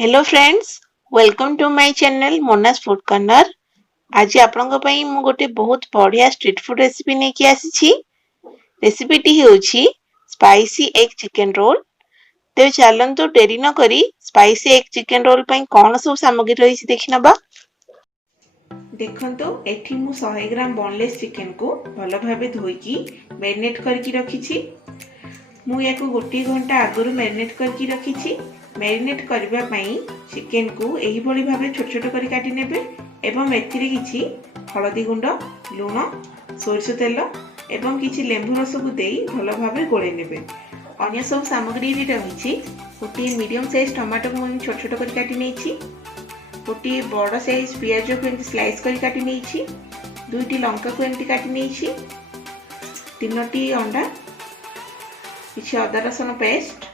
Hello friends, welcome to my channel Mona's food corner. आज आपनका पई मु गोटे बहुत बढ़िया स्ट्रीट फूड रेसिपी नेकी आसीछि। रेसिपीटी हेउछि स्पाइसी एग चिकन रोल। तेबे चलंतु डेरी न करी स्पाइसी एग चिकन रोल पई कोन सब सामग्री रहिछि देखि नबा। देखंतु एठी मु 100 ग्राम बोनलेस चिकन को भलो भाबे धोईकी मैरिनेट करके रखिछि। मु याको गोटी घंटा आगुरु मैरिनेट करके रखिछि। मैरिनेट करबा पई चिकन को एही भली भाबे छोट छोट करी काटी नेबे एवं एथिरे किछि हळदी गुंड, लूण, सोरसो तेल एवं किछि लेंबु रस को देई भलो भाबे गोळे नेबे। अन्य सब सामग्री रे रहिछि गोटी मीडियम साइज टमाटो को छोट छोट करी काटी नेछि, गोटी बड़ साइज पियाज को एंती स्लाइस करी काटी नेछि, दुईटी लंका को एंती काटी नेछि, तीनोटी अंडा, किछि अदा रसुन paste,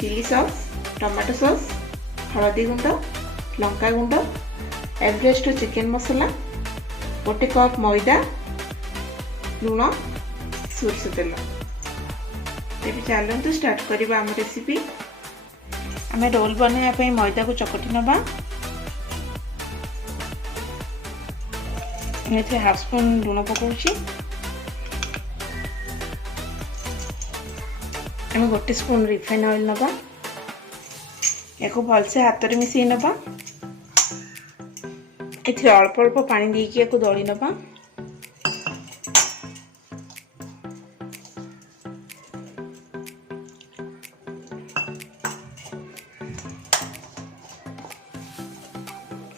chilli sauce, tomato sauce, हळदी गुंड, लंका गुंड, एवरेस्ट चिकन मसला, गोटे कप मैदा, लूण, सोरसो तेल। तेबे चलंतु स्टार्ट करिबा हम रेसिपी। आमे रोल बनाया पई मैदा को चकटी नबा। एथे हाफ स्पून लूण पकाउछि। आमे गोटे स्पून रिफाइन ऑयल नबा। एको भलसे हाथ रे मिसई नबा। एथे अल्प अल्प पानी देकी एको दळी नबा।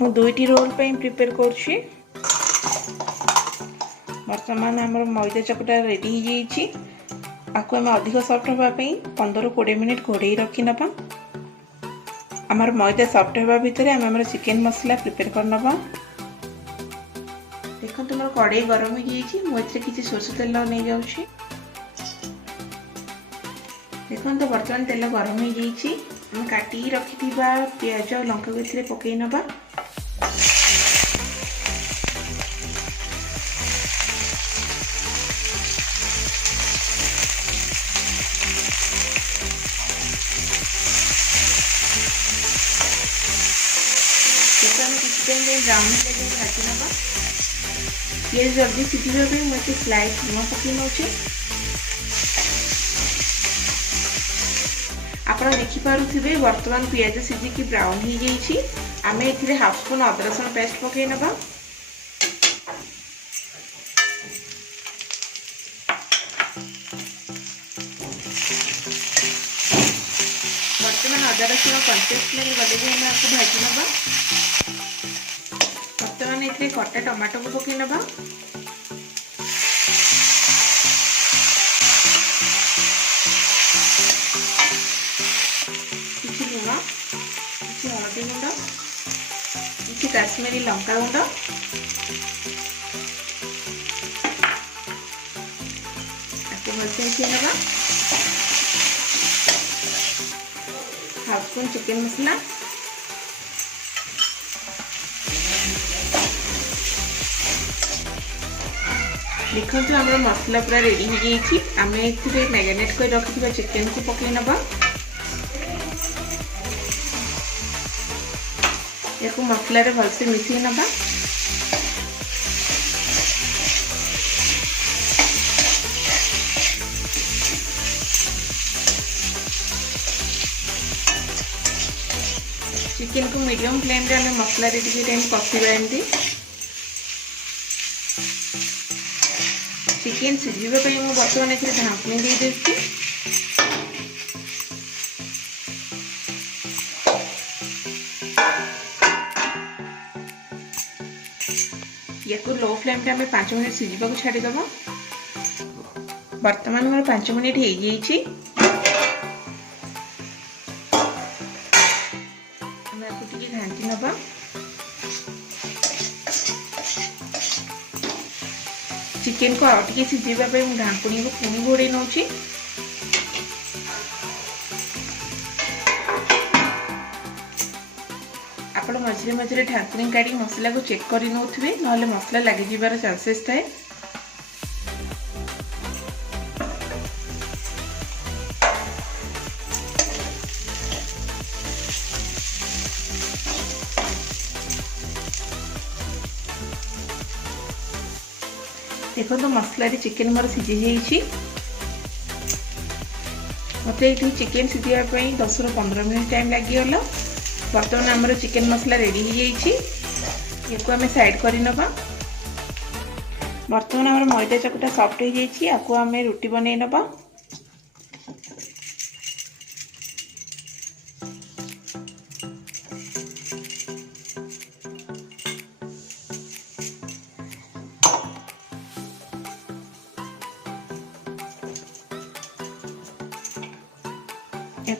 मु दुईटी रोल पे प्रिपेयर करछि। वर्तमान हमर मैदा चकटा रेडी हो जाइछि। आको हम अधिक सॉफ्ट होबा पई 15-20 मिनिट घोड़े रखी नबा। हमार मैदा सॉफ्ट होबा भितरे हमर चिकन मसला प्रिपेयर कर नबा। देखो तुमर कढ़ाई गरम हो जाइछि। मु एथे किछि सोरसो तेल नै जाउछि। देखो तो वर्तमान तेल गरम हो जाइछि। हम काटी रखिथिबा प्याज और लंका को एथे पकई नबा। ब्राउन भाजी नबा। ये जल्दी सीझिबा पे मुझे स्लाइस लूण पकई नउछि। आपण देखि पारुथिबे वर्तमान पियाज सीझिकी ब्राउन हो जाइछि। आमे एथिरे हाफ स्पून अदरक रसुन पेस्ट पकई नबा। वर्तमान अदरक रसुन कच्चा स्मेल गले जे हम आपको भाजी नबा। वर्तमान एथिरे कटा टमाटो को पकई नबा। किछि लूण, किछि हळदी गुंड, किछि काश्मीरी लंका गुंड, आपको भलसे मिसई नबा। हाफ स्पून चिकन मसला, देखो हमर मसला पूरा रेडी हो जाइछि। आमे एथिरे मैरिनेट कर रखिथिबा चिकन को पकई नबा। याको मसला रे भलसे मिसई नबा। चिकन को मीडियम फ्लेम रे हमें मसला रे टिके टाइम कसिबा एंती। चिकन सीझिबा पई मु वर्तमान एथिरे ढांकनी दे देछि। याको लो फ्लेम रे हमें 5 मिनिट सीझिबा को छाडी दबा। वर्तमान हमर 5 मिनिट हे जाइछि। हम याको टिके घांटी नबा। चिकन को और टिके सीझिबा पे मु ढांकुनी को पुनी घोड़े नउछि। आपण मझिरे मझिरे ढांकुनी काटी मसला को चेक करि नउथिबे, नहले मसला लागि जिबार चांसेस थाए। देखो तो मसला चिकेन मोर सीझी जाइए। मत ये चिकेन सीझापी 10 ରୁ 15 मिनट टाइम लगिगला। बर्तमान आमर चिकेन मसला रेडी हो जाइए। आम साइड कर नवा। बर्तमान आम मैदा चकटा सॉफ्ट हो जाइए। आपको आम रुटी बन नवा।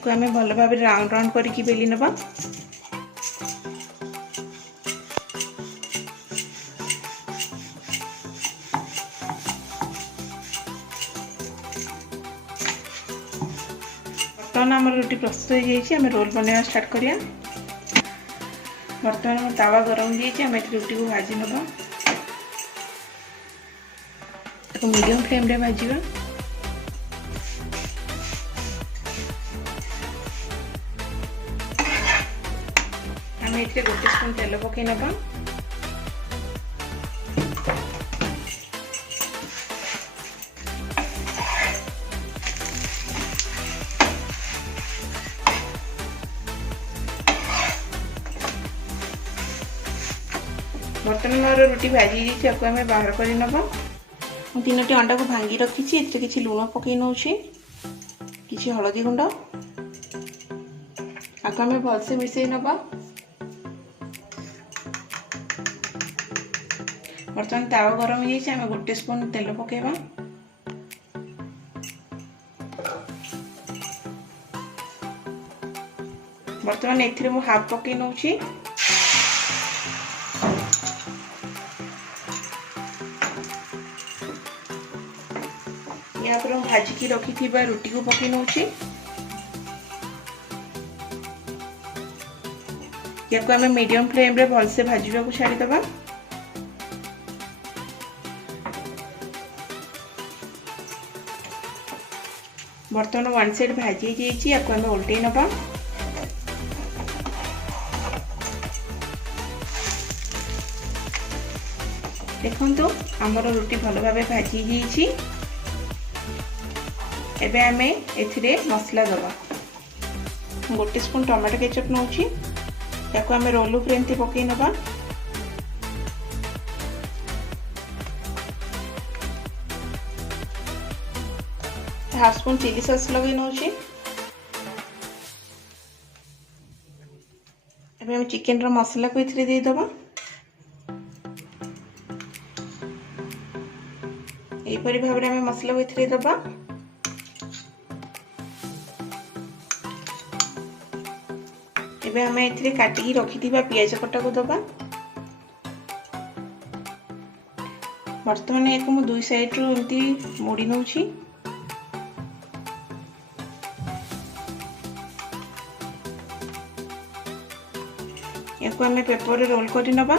आम भल भाव राउंड राउंड करके बेली नवा। बर्तमान आम रुटी प्रस्तुत हो जाइए। आम रोल बनवा स्टार्ट करिया। बर्तमान आम तावा गरम हो जाइए। आम रुटी को भाजी नवा। मीडियम फ्लेम रे भाजिबा। आम ये गोटे स्पून तेल पकई नवा। बर्तमान मोर रुटी भाजी जाइए। आपको आम बाहर कर नवा। 3टी अंडा को भांगी रखी। किसी लुण पकई नौ कि हलदी गुंड। आपको आम भलसे मिसई नवा। बर्तमान तावा गरम हो जाइए। आम गोटे स्पून तेल पकेबा। बर्तमान ए हाफ पकई नौ। यहाँ पर भाजिकी रखी रुटी को पकई नौ। या आम मीडियम फ्लेम रे भलसे भाजवा को छाड़ीदबा। बर्तमान वन साइड भाजी जाइए। आपको आम उल्टे नवा। देखो आमर रुटी भल भाव भाजी जाइए। एबे आमे एथिरे मसला दबा। गोटे स्पून टमाटो केचप नौ। या आम रोल उपर एमती पकई नवा। हाफ स्पून चिली सॉस लगे नौ। एबे हम चिकेन रो मसला को एथिरे दे दबा। एपरि भाबरे हम मसला को एथिरे दबा। एबे हम एथिरे काटिकी रखिथिबा पियाज कटा को दबा। बर्तमान एक मु दुई साइड रो एमती मोड़ी नउछि। याको हम पेपर रे रोल करि नबा।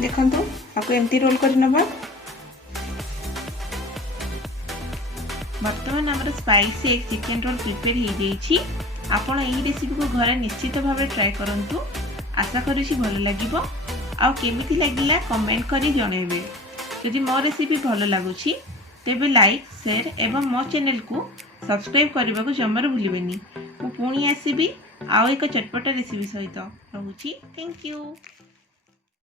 देखो आपको एमती रोल कर नबा। बर्तमान आमर spicy egg chicken roll prepare हो जाइए। आपण यही रेसिपी को घरे निश्चित भाव ट्राए करंतु। आशा करूँ भल लगिबो। आ केमिति लागिला कमेंट करी जणेबे। यदि मो रेसिपी भल लागुछि तेबे लाइक शेयर एवं मो चैनल को सब्सक्राइब करने को जमार भूलिबेनी। मु पुणी आसीबी आउ एक चटपटा रेसिपी सहित। रहुछि। Thank you.